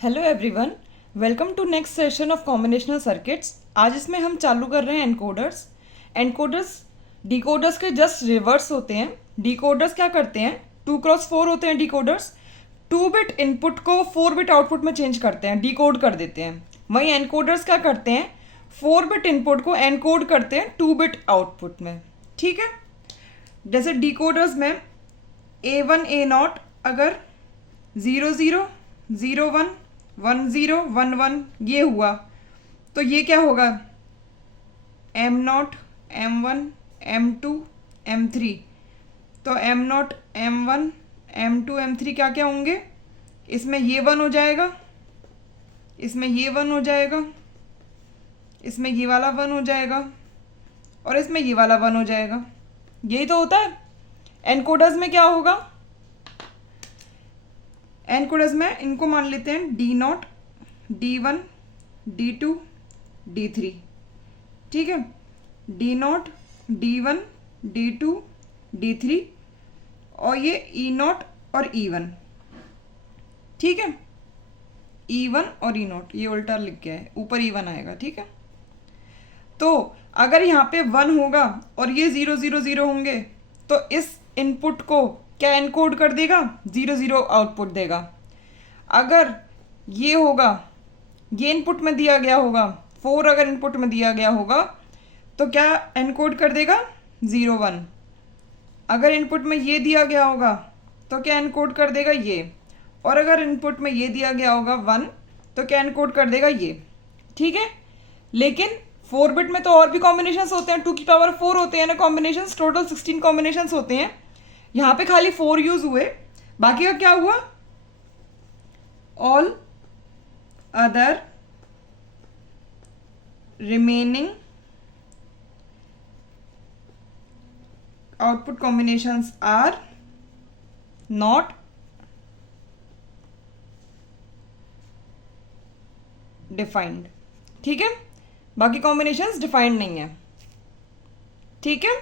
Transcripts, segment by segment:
Hello everyone, welcome to next session of combinational circuits. आज इसमें हम चालू कर रहे हैं एनकोडर्स। एनकोडर्स डिकोडर्स के जस्ट रिवर्स होते हैं। डिकोडर्स क्या करते हैं, 2x4 होते हैं डिकोडर्स। 2 बिट इनपुट को 4 बिट आउटपुट में चेंज करते हैं, डिकोड कर देते हैं। वहीं एनकोडर्स क्या करते हैं, 4 बिट इनपुट को एनकोड करते हैं 2 बिट आउटपुट में। ठीक है, जैसे डिकोडर्स में A1 A0 अगर 00 01 10 11 ये हुआ तो ये क्या होगा, M0 M1 M2 M3। तो M0 M1 M2 M3 क्या क्या होंगे, इसमें ये 1 हो जाएगा, इसमें ये 1 हो जाएगा, इसमें ये वाला 1 हो जाएगा और इसमें ये वाला 1 हो जाएगा। यही तो होता है। एनकोडर्स में क्या होगा, एनकोडर्स में इनको मान लेते हैं D0 D1 D2 D3। ठीक है, D0 D1 D2 D3 और ये E0 और E1। ठीक है, E1 और E0 ये उल्टा लिख गया है, ऊपर E1 आएगा। ठीक है, तो अगर यहाँ पे 1 होगा और ये 0 0 0 होंगे तो इस इनपुट को क्या एनकोड कर देगा, 0 0 आउटपुट देगा। अगर ये होगा, ये इनपुट में दिया गया होगा, 4 अगर इनपुट में दिया गया होगा तो क्या एनकोड कर देगा, 0 1। अगर इनपुट में ये दिया गया होगा तो क्या एनकोड कर देगा ये, और अगर इनपुट में ये दिया गया होगा 1 तो क्या एनकोड कर देगा ये। ठीक है, लेकिन 4 बिट में तो और भी कॉम्बिनेशंस होते हैं, 2 की पावर 4 होते हैं ना कॉम्बिनेशंस, टोटल 16 कॉम्बिनेशंस होते हैं। यहाँ पे खाली 4 यूज हुए, बाकी का क्या हुआ, all other remaining output combinations are not defined. ठीक है, बाकी कॉम्बिनेशंस डिफाइंड नहीं है। ठीक है,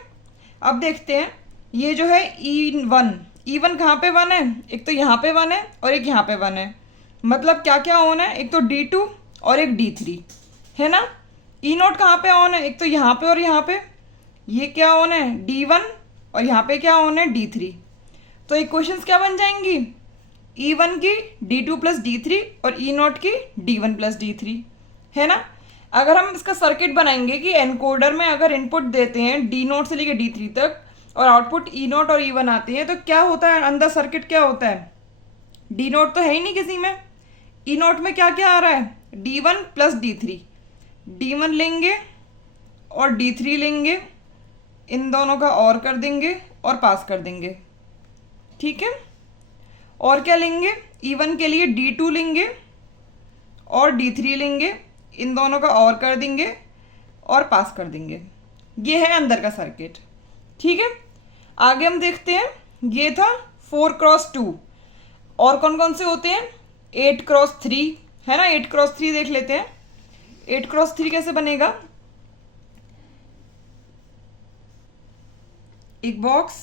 अब देखते हैं ये जो है E1 कहाँ पे 1 है, एक तो यहाँ पे 1 है और एक यहाँ पे 1 है। मतलब क्या क्या ऑन है, एक तो D2 और एक D3 है ना। E0 कहाँ पे ऑन है, एक तो यहाँ पे और यहाँ पे। ये क्या ऑन है, D1 और यहाँ पे क्या ऑन है, D3। तो इक्वेशंस क्या बन जाएंगी, E1 की D2 प्लस D3 और E0 की D1 प्लस D3 है ना। अगर हम इसका सर्किट बनाएंगे कि एनकोडर में अगर इनपुट देते हैं D0 से लेकर D3 तक और आउटपुट E0 और E1 आते हैं तो क्या होता है, अंदर सर्किट क्या होता है, D0 तो है ही नहीं किसी में, E0 में क्या क्या आ रहा है, D1 प्लस D3। D1 लेंगे और D3 लेंगे, इन दोनों का और कर देंगे और पास कर देंगे। ठीक है, और क्या लेंगे, E1 के लिए D2 लेंगे और D3 लेंगे, इन दोनों का और कर देंगे और पास कर देंगे। ये है अंदर का सर्किट। ठीक है, आगे हम देखते हैं, ये था 4x2 और कौन कौन से होते हैं, 8x3 है ना। 8x3 देख लेते हैं, 8x3 कैसे बनेगा, एक बॉक्स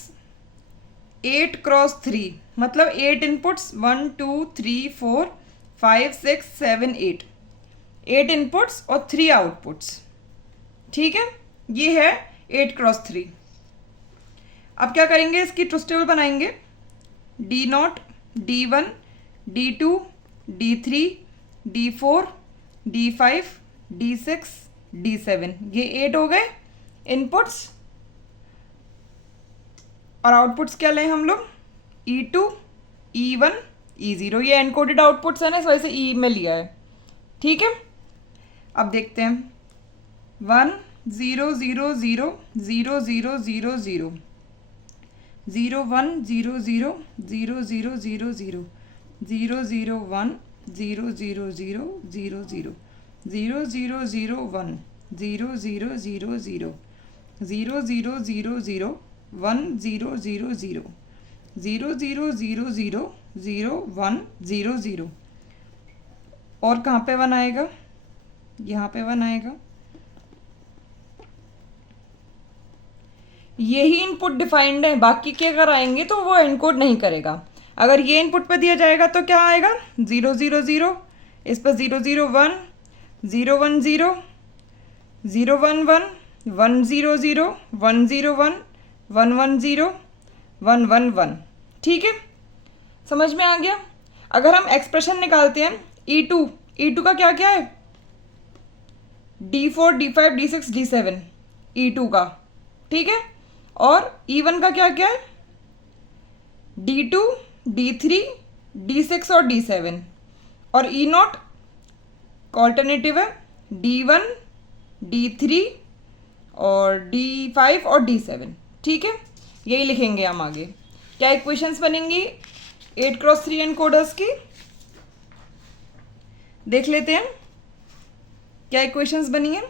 8x3 मतलब 8 इनपुट्स, 1 2 3 4 5 6 7 8 8 इनपुट्स और 3 आउटपुट्स। ठीक है, ये है 8x3। अब क्या करेंगे, इसकी ट्रुथ टेबल बनाएंगे, D0 D1 D2 D3 D4 D5 D6 D7, ये 8 हो गए इनपुट्स। और आउटपुट्स क्या लें हम लोग, E2 E1 E0, ये एनकोडेड आउटपुट्स है ना, इस वजह से E में लिया है। ठीक है, अब देखते हैं 1 0 0 0 0 0 0 0 0 1 0 0 0 0 0 0 0 0 1 0 0 0 0 0 0 0 0 1 0 0 0 0 0 0 0 0 1 0 0 0 0 0 0 0 0 1 0 0। और कहाँ पे 1 आएगा, यहाँ पे 1 आएगा। यही इनपुट डिफाइंड है, बाकी के अगर आएंगे तो वो एनकोड नहीं करेगा। अगर ये इनपुट पे दिया जाएगा तो क्या आएगा, 0 0 0 इस पर 0 0 1 0 1 0 0 1 1 1 0 0 1 0 1 1 1 0 1 1 1। ठीक है, समझ में आ गया। अगर हम एक्सप्रेशन निकालते हैं E2 का क्या क्या है, D4 D5 D6 D7 E2 का, ठीक है। और E1 का क्या क्या है, D2 D3 D6 और D7। और E0 का ऑल्टरनेटिव है D1 D3 और D5 और D7। ठीक है, यही लिखेंगे हम आगे। क्या इक्वेशंस बनेंगी 8x3 एनकोडर्स की, देख लेते हैं क्या इक्वेशंस बनी है।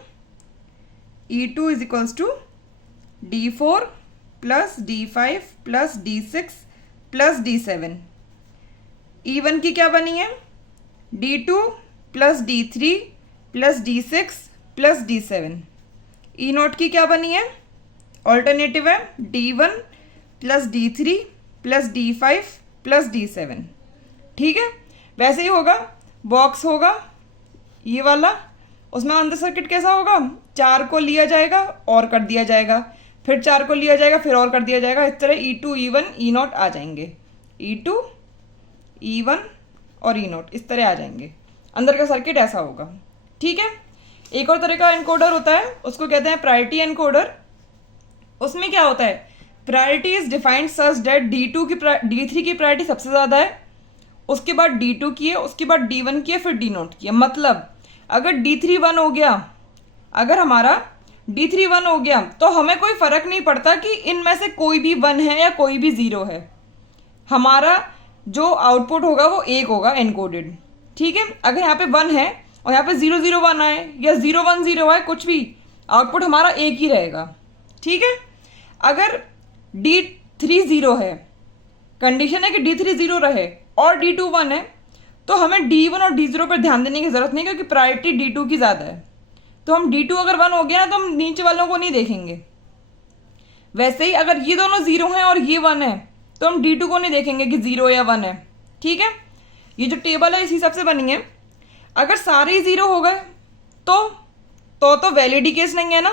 E2 is equals to D4 plus D5 plus D6 plus D7। E1 की क्या बनी है, D2 plus D3 plus D6 plus D7। E0 की क्या बनी है, ऑल्टरनेटिव है D1 plus D3 plus D5 plus D7। ठीक है, वैसे ही होगा, बॉक्स होगा ये वाला, उसमें अंदर सर्किट कैसा होगा, 4 को लिया जाएगा और कर दिया जाएगा, फिर 4 को लिया जाएगा फिर और कर दिया जाएगा। इस तरह E2 E1 E0 आ जाएंगे, E2 E1 और E0 इस तरह आ जाएंगे। अंदर का सर्किट ऐसा होगा। ठीक है, एक और तरह का एनकोडर होता है, उसको कहते हैं प्रायोरिटी एनकोडर। उसमें क्या होता है, priority is defined such that D3 की प्रायोरिटी सबसे ज़्यादा है, उसके बाद D2 की है, उसके बाद D1 की है, फिर D0 की है। मतलब अगर D3 1 हो गया, अगर हमारा D3 1 हो गया तो हमें कोई फ़र्क नहीं पड़ता कि इनमें से कोई भी 1 है या कोई भी 0 है, हमारा जो आउटपुट होगा वो 1 होगा एनकोडेड। ठीक है, अगर यहाँ पे 1 है और यहाँ पे 0 0 1 आए या 0 1 0 आए, कुछ भी आउटपुट हमारा 1 ही रहेगा। ठीक है, अगर D3 0 है, कंडीशन है कि D3 0 रहे और D2 1 है, तो हमें D1 और D0 पर ध्यान देने की ज़रूरत नहीं, क्योंकि प्रायोरिटी D2 की ज़्यादा है। तो हम D2 अगर 1 हो गया ना तो हम नीचे वालों को नहीं देखेंगे। वैसे ही अगर ये दोनों 0 हैं और ये 1 है तो हम D2 को नहीं देखेंगे कि 0 या 1 है। ठीक है, ये जो टेबल है इस हिसाब से बनी है। अगर सारे ही 0 हो गए तो वैलिड ही केस नहीं है ना,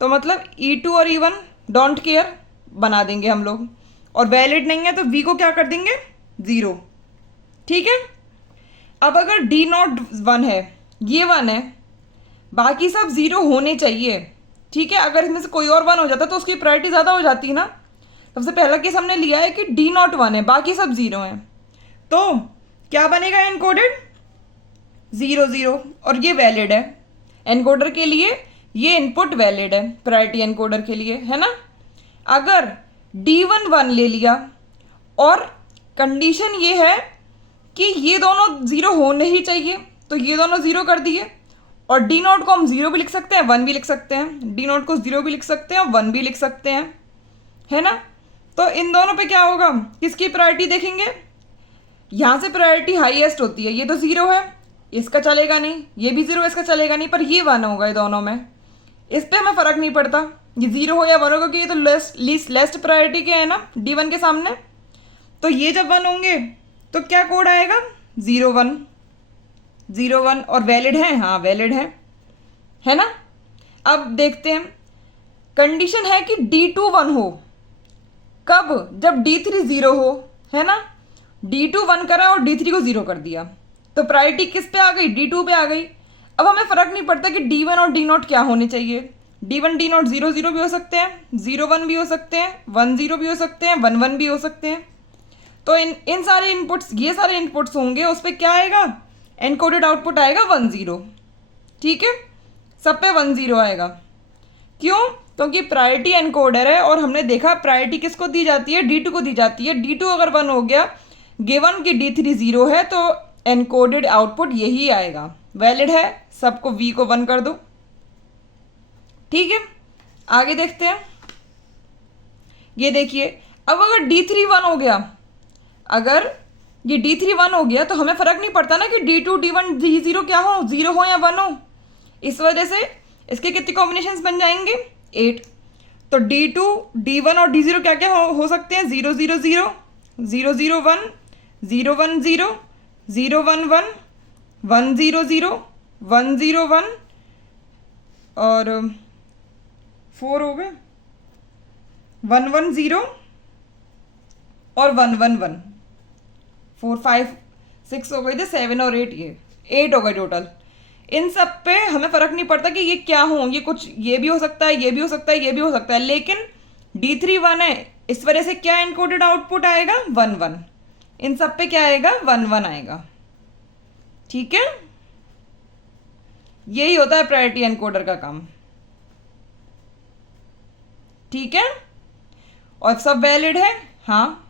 तो मतलब E2 और E1 डोंट केयर बना देंगे हम लोग, और वैलिड नहीं है तो V को क्या कर देंगे, 0। ठीक है, अब अगर D0 1 है, ये 1 है, बाकी सब 0 होने चाहिए। ठीक है, अगर इसमें से कोई और 1 हो जाता तो उसकी प्रायोरिटी ज़्यादा हो जाती है ना। सबसे पहला केस हमने लिया है कि D0 1 है, बाकी सब 0 हैं, तो क्या बनेगा एनकोडेड, 0 0, और ये वैलिड है एनकोडर के लिए, ये इनपुट वैलिड है प्रायोरिटी एनकोडर के लिए, है ना। अगर D1 1 ले लिया और कंडीशन ये है कि ये दोनों 0 होने ही चाहिए, तो ये दोनों 0 कर दिए, और D0 को हम 0 भी लिख सकते हैं 1 भी लिख सकते हैं, D0 को 0 भी लिख सकते हैं और 1 भी लिख सकते हैं, है ना। तो इन दोनों पे क्या होगा, किसकी प्रायोरिटी देखेंगे, यहाँ से प्रायोरिटी हाईएस्ट होती है। ये तो 0 है, इसका चलेगा नहीं, ये भी 0 इसका चलेगा नहीं, पर ये 1 होगा ये दोनों में, इस पर हमें फ़र्क नहीं पड़ता ये 0 हो या 1 हो, क्योंकि ये तो लेस्ट प्रायोरिटी के है ना D1 के सामने। तो ये जब 1 होंगे तो क्या कोड आएगा, 0 1 0 1, और वैलिड है, हाँ वैलिड है ना। अब देखते हैं, कंडीशन है कि D2 1 हो, कब, जब D3 0 हो, है ना। D2 1 करा और D3 को 0 कर दिया, तो प्रायोरिटी किस पे आ गई, D2 पे आ गई। अब हमें फ़र्क नहीं पड़ता कि D1 और D0 क्या होने चाहिए, D1 D0 0 0 भी हो सकते हैं, 0 1 भी हो सकते हैं, 1 0 भी हो सकते हैं, 1 1 भी हो सकते हैं। तो इन सारे इनपुट्स, ये सारे इनपुट्स होंगे, उस पर क्या आएगा, एनकोडेड आउटपुट आएगा 1 0। ठीक है, सब पे 1 0 आएगा। क्यों, क्योंकि प्रायोरिटी एनकोडर है, और हमने देखा प्रायोरिटी किसको दी जाती है, D2 को दी जाती है। D2 अगर 1 हो गया, गिवन कि D3 0 है, तो एनकोडेड आउटपुट यही आएगा, वैलिड है। सबको V को 1 कर दो। ठीक है, आगे देखते हैं। ये देखिए, अब अगर D3 1 हो गया, अगर ये D3 1 हो गया तो हमें फ़र्क नहीं पड़ता ना कि D2 D1 D0 क्या हो, 0 हो या 1 हो। इस वजह से इसके कितने कॉम्बिनेशंस बन जाएंगे, 8। तो D2 D1 और D0 क्या क्या हो सकते हैं, 0 0 0 0 0 1 0 1 0 0 1 1 100 101 और 4 हो गए, 110 और 111, 4 5 6 हो गए थे, 7 और 8, ये 8 हो गए टोटल। इन सब पे हमें फ़र्क नहीं पड़ता कि ये क्या हो, ये कुछ ये भी हो सकता है, ये भी हो सकता है, ये भी हो सकता है, लेकिन D3 1 है, इस वजह से क्या इनकोडेड आउटपुट आएगा 1 1। इन सब पे क्या आएगा 1 1 आएगा। ठीक है, यही होता है प्रायोरिटी एनकोडर का काम। ठीक है, और सब वैलिड है। हाँ,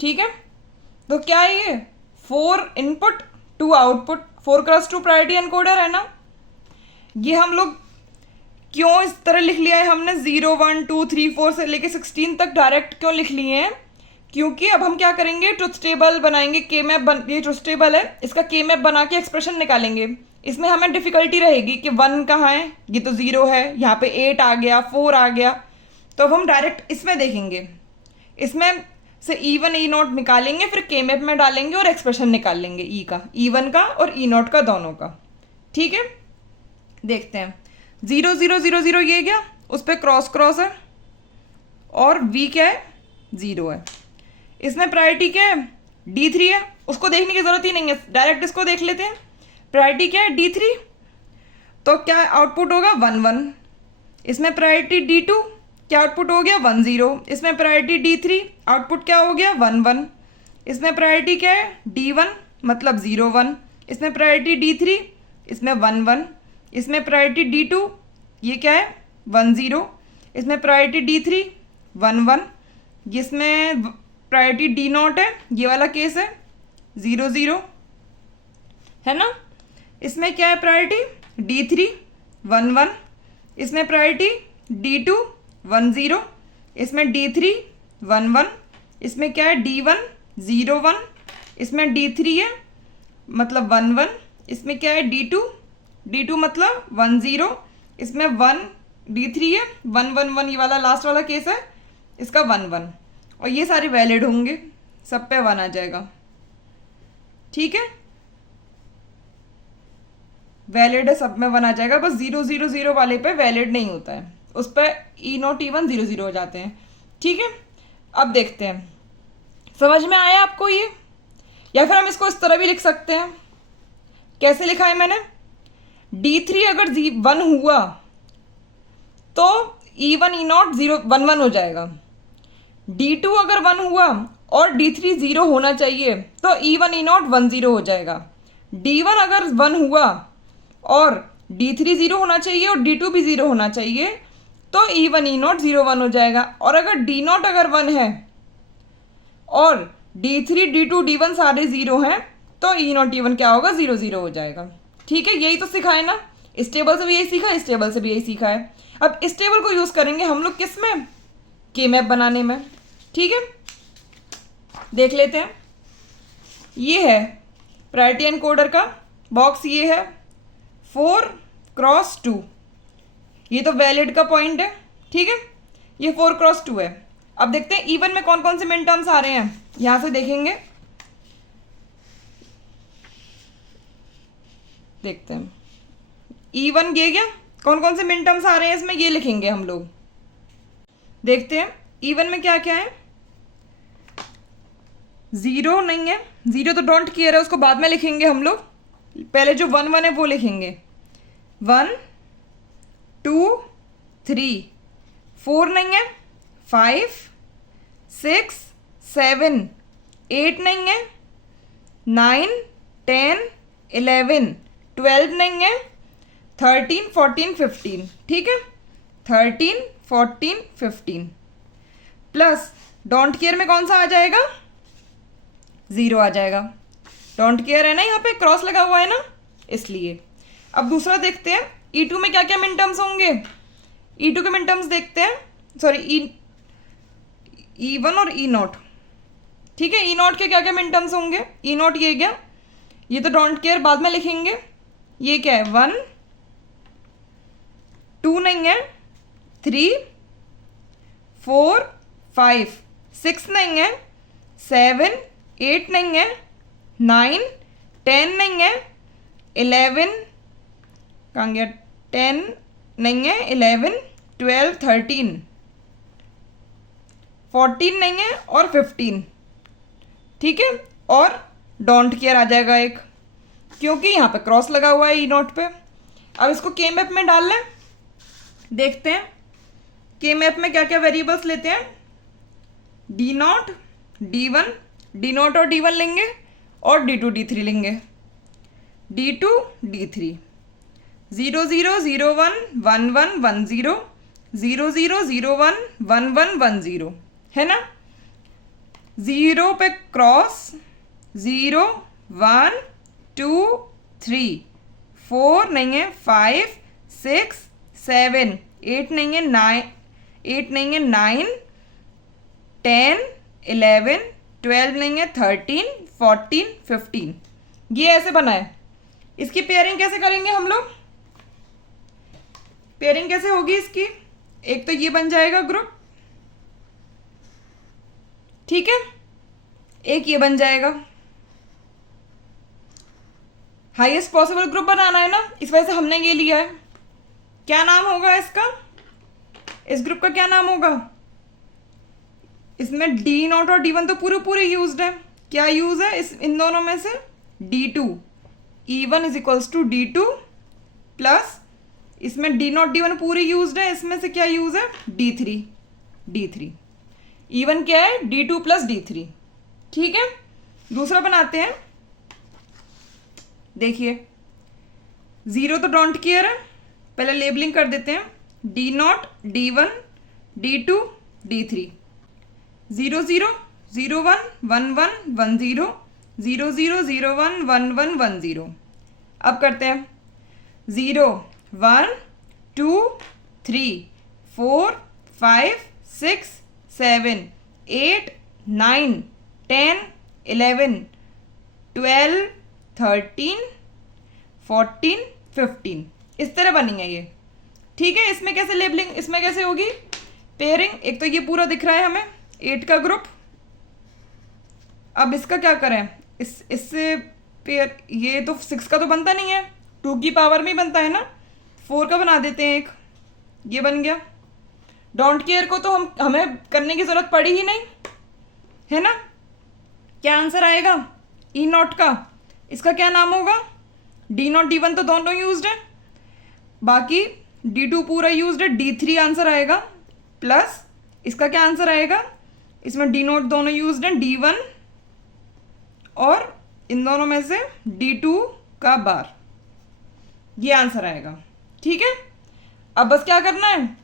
ठीक है, तो क्या है ये 4 input 2 output 4x2 priority encoder है ना। ये हम लोग क्यों इस तरह लिख लिया है हमने, 0 1 2 3 4 से लेके 16 तक डायरेक्ट क्यों लिख लिए हैं, क्योंकि अब हम क्या करेंगे, ट्रुथ टेबल बनाएंगे, के मैप ये ट्रुथ टेबल है, इसका के मैप बना के एक्सप्रेशन निकालेंगे। इसमें हमें डिफिकल्टी रहेगी कि 1 कहाँ है, ये तो 0 है, यहाँ पे 8 आ गया, 4 आ गया, तो अब हम डायरेक्ट इसमें देखेंगे, इसमें से E1 E0 निकालेंगे, फिर के मैप में डालेंगे और एक्सप्रेशन निकाल लेंगे ई का, E1 का और E0 का, दोनों का। ठीक है, देखते हैं 0 0 0 0 ये क्या, उस पर क्रॉस क्रॉस है, और V क्या है 0 है। इसमें प्रायोरिटी क्या है D3 है, उसको देखने की जरूरत ही नहीं है, डायरेक्ट इसको देख लेते हैं। प्रायोरिटी क्या है D3, तो क्या आउटपुट होगा 1 1। इसमें प्रायोरिटी D2, क्या आउटपुट हो गया 1 0। इसमें प्रायोरिटी D3, आउटपुट क्या हो गया 1 1। इसमें प्रायोरिटी क्या है D1, मतलब 0 1। इसमें प्रायोरिटी D3, इसमें 1 1। इसमें प्रायोरिटी D2, ये क्या है 1 0। इसमें प्रायोरिटी D3 1 1। जिसमें प्रायोरिटी D0 है, ये वाला केस है 0 0, है ना। इसमें क्या है प्रायोरिटी D3 1 1। इसमें प्रायोरिटी D2 1 0। इसमें D3 1 1। इसमें क्या है D1 0 1। इसमें D3 है, मतलब 1 1। इसमें क्या है D2 मतलब 1 0। इसमें 1 D3 है 1 1 1, ये वाला लास्ट वाला केस है, इसका 1 1, और ये सारे वैलिड होंगे, सब पे 1 आ जाएगा। ठीक है, वैलिड है, सब में 1 आ जाएगा, बस 0 0 0 वाले पे वैलिड नहीं होता है, उस पर E0 E1 0 0 हो जाते हैं। ठीक है, अब देखते हैं समझ में आया आपको ये, या फिर हम इसको इस तरह भी लिख सकते हैं। कैसे लिखा है मैंने, D3 अगर 1 हुआ तो E1 E0 0 1 1 हो जाएगा। D2 अगर 1 हुआ और D3 0 होना चाहिए तो E1 E0 1 0 हो जाएगा। D1 अगर 1 हुआ और D3 0 होना चाहिए और D2 भी 0 होना चाहिए तो E1 E0 0 1 हो जाएगा। और अगर D0 अगर 1 है और D3 D2 D1 सारे 0 हैं तो E0 E1 क्या होगा 0 0 हो जाएगा। ठीक है, यही तो सिखाए ना, इस टेबल से भी यही सीखा, इस टेबल से भी यही सीखा है। अब इस टेबल को यूज़ करेंगे हम लोग किस में, के मैप बनाने में। ठीक है, देख लेते हैं। ये है प्रायोरिटी एनकोडर का बॉक्स, ये है 4x2, ये तो वैलिड का पॉइंट है। ठीक है, ये 4x2 है। अब देखते हैं E1 में कौन कौन से मिन टर्म्स आ रहे हैं, यहां से देखेंगे, देखते हैं E1 ये क्या, कौन कौन से मिन टर्म्स आ रहे हैं इसमें, ये लिखेंगे हम लोग। देखते हैं E1 में क्या क्या है। 0 नहीं है, 0 तो डोंट केयर है, उसको बाद में लिखेंगे हम लोग, पहले जो 1 1 है वो लिखेंगे। 1 2 3 4 नहीं है, 5 6 7 8 नहीं है, 9 10 11 12 नहीं है, 13 14 15। ठीक है, 13 14 15 प्लस डोंट केयर में कौन सा आ जाएगा, 0 आ जाएगा। डोंट केयर है ना, यहाँ पे क्रॉस लगा हुआ है ना, इसलिए। अब दूसरा देखते हैं E2 में क्या क्या मिन टर्म्स होंगे। E2 के मिन टर्म्स देखते हैं, सॉरी E1 और E0। ठीक है, E0 के क्या क्या मिन टर्म्स होंगे। E0 ये क्या, ये तो डोंट केयर बाद में लिखेंगे। ये क्या है 1 2 नहीं है, 3 4 5 6 नहीं है, 7 8 नहीं है, 9 10 नहीं है, 11 कहाँ गया, 10 नहीं है, 11 12 13 14 नहीं है और 15, ठीक है। और डोंट केयर आ जाएगा एक, क्योंकि यहाँ पे क्रॉस लगा हुआ है ई नोट पे। अब इसको के मैप में डाल लें, देखते हैं के मैप में क्या क्या वेरिएबल्स लेते हैं। D not D1, D not और D1 लेंगे और D2 D3 लेंगे। D2 D3 0 0 0 1 1 1 1 0 0 0 0 1 1 1 1 0 है ना। 0 पे क्रॉस 0 1 2 3 4 नहीं है, 5 6 7 8 नहीं है, 9 8 नहीं है, 9 10 11 12 नहीं है, 13 14 15। ये ऐसे बना है। इसकी पेयरिंग कैसे करेंगे हम लोग, पेयरिंग कैसे होगी इसकी, एक तो ये बन जाएगा ग्रुप, ठीक है, एक ये बन जाएगा। हाईएस्ट पॉसिबल ग्रुप बनाना है ना, इस वजह से हमने ये लिया है। क्या नाम होगा इसका, इस ग्रुप का क्या नाम होगा। इसमें डी नॉट और D1 तो पूरे पूरे यूज्ड है। क्या यूज है इस इन दोनों में से, D2 E1 is equals to D2 plus इसमें डी नॉट D1 पूरी यूज्ड है, इसमें से क्या यूज है D3 E1 क्या है D2 प्लस D3, ठीक है। दूसरा बनाते हैं, देखिए 0 तो डोंट केयर है, पहले लेबलिंग कर देते हैं। D not D1 D2 D3 0 0 0 1 1 1 1 0 0 0 0 1 1 1 1 0। अब करते हैं 0 1 2 3 4 5 6 7 8 9 10 11 12 13 14 15, इस तरह बनेंगे ये, ठीक है। इसमें कैसे लेबलिंग, इसमें कैसे होगी पेयरिंग, एक तो ये पूरा दिख रहा है हमें 8 का ग्रुप। अब इसका क्या करें, इससे पेयर, ये तो 6 का तो बनता नहीं है, 2 की पावर में ही बनता है ना, 4 का बना देते हैं एक, ये बन गया। डोंट केयर को तो हमें करने की ज़रूरत पड़ी ही नहीं है ना। क्या आंसर आएगा ई नॉट का, इसका क्या नाम होगा, डी नॉट D1 तो दोनों यूज्ड है, बाकी D2 पूरा यूज्ड है, D3 आंसर आएगा प्लस इसका क्या आंसर आएगा, इसमें डी नॉट दोनों यूज्ड है, D1 और इन दोनों में से D2 का बार, ये आंसर आएगा, ठीक है। अब बस क्या करना है,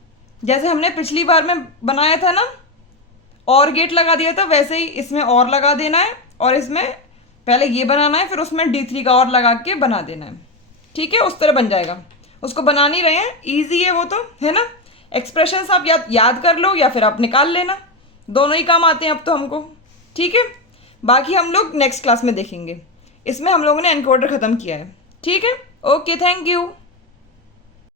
जैसे हमने पिछली बार में बनाया था ना, और गेट लगा दिया था, वैसे ही इसमें और लगा देना है, और इसमें पहले ये बनाना है, फिर उसमें D3 का और लगा के बना देना है, ठीक है। उस तरह बन जाएगा, उसको बना नहीं रहे हैं, ईजी है वो तो, है ना। एक्सप्रेशंस आप याद कर लो या फिर आप निकाल लेना, दोनों ही काम आते हैं अब तो हमको, ठीक है। बाकी हम लोग नेक्स्ट क्लास में देखेंगे। इसमें हम लोगों ने एनकोडर ख़त्म किया है, ठीक है। Okay, thank you.